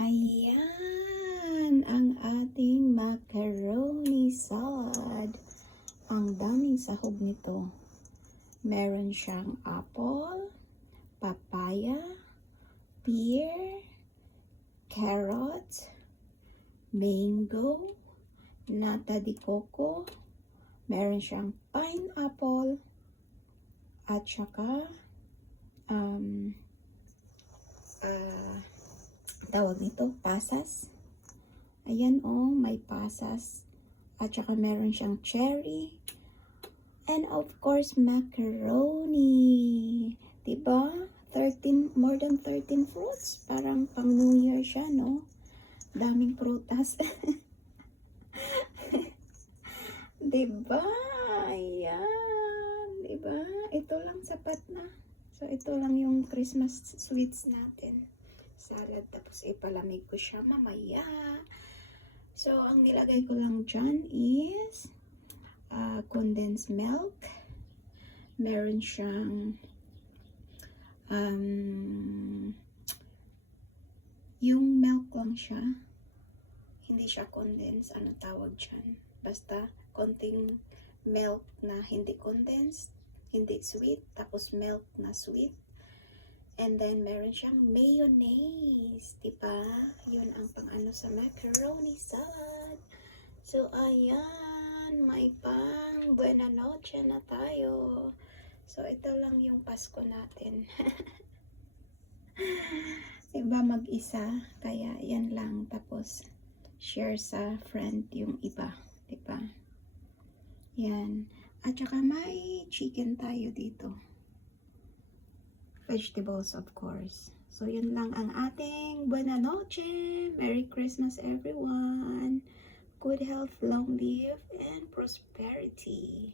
Ayan ang ating macaroni salad. Ang daming sahog nito. Meron siyang apple, papaya, pear, carrot, mango, nata de coco, meron siyang pineapple, at saka tawag nito, pasas. Ayan oh, may pasas. At saka meron siyang cherry. And of course, macaroni. Diba? More than 13 fruits. Parang pang New Year siya, no? Daming prutas. Diba? Ayan. Diba? Ito lang sapat na. So, ito lang yung Christmas sweets natin. Salad. Tapos, ipalamig ko siya mamaya. So, ang nilagay ko lang dyan is condensed milk. Meron siyang yung milk lang siya. Hindi siya condensed. Ano tawag dyan? Basta, konting milk na hindi condensed, hindi sweet, tapos milk na sweet. And then, meron siyang mayonnaise. Diba? Yun ang pang-ano sa macaroni salad. So, ayan. May pang buena noche na tayo. So, ito lang yung Pasko natin. Diba? Mag-isa. Kaya, yan lang. Tapos, share sa friend yung iba. Diba? Yan. At saka, may chicken tayo dito. Vegetables, of course. So, yun lang ang ating buena noche. Merry Christmas, everyone. Good health, long life, and prosperity.